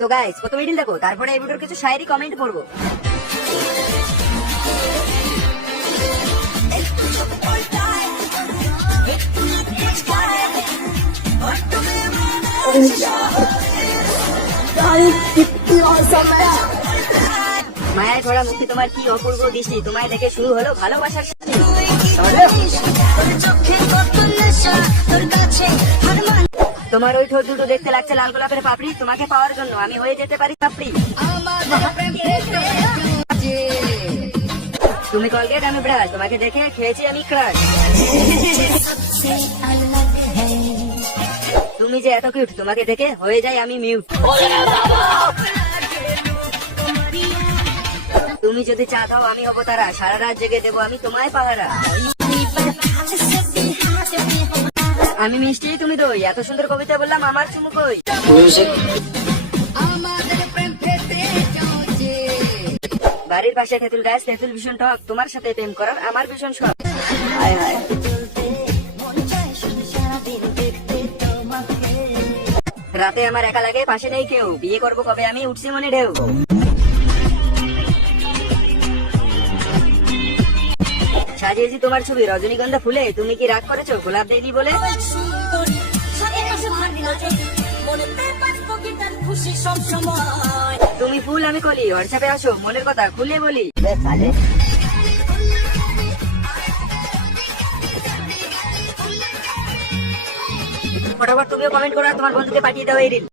তো গাইস প্রথম রিডিল দেখো, তারপরে এই ভিডিওর কিছু শায়েরি কমেন্ট পড়বো। মায়ায় ভরা মুক্তি তোমার কি অপূর্ব দৃষ্টি, তোমায় দেখে শুরু হলো ভালোবাসার সৃষ্টি। তোমার ওই ঠোঁট দুটো দেখতে লাগছে লাল গোলাপের পাপড়ি, তোমাকে পাওয়ার জন্য আমি হয়ে যেতে পারি পাপড়ি। তুমি কলগেট আমি ব্রাশ, তোমাকে দেখে খেয়েছি আমি ক্রাশ। তুমি যে এত কিউট, তোমাকে দেখে হয়ে যাই আমি মিউট। তুমি যদি চা দাও আমি হব তারা, সারা রাত জেগে দেবো আমি তোমায় পাহারা। আমি মিষ্টি তুমি দই, এত সুন্দর কবিতা বললাম আমার চুমু কই। বাড়ির পাশে তেঁতুল গাছ, তেঁতুল ভীষণ টক, তোমার সাথে প্রেম করার আমার ভীষণ শখ। হায় হায়। রাতে আমার একা লাগে, পাশে নেই কেউ, বিয়ে করবো কবে আমি, উঠছি মনে ঢেউ। সাজিয়েছি তোমার ছবি রজনীগন্ধা ফুলে, তুমি কি রাগ করেছো গোলাপ দেয়নি বলে। তুমি ফুল আমি কলি, হোয়াটসঅ্যাপে আসো মনের কথা খুলে বলি। ফটাফট তুমিও কমেন্ট করো আর তোমার বন্ধুকে পাঠিয়ে দাও এই রিল।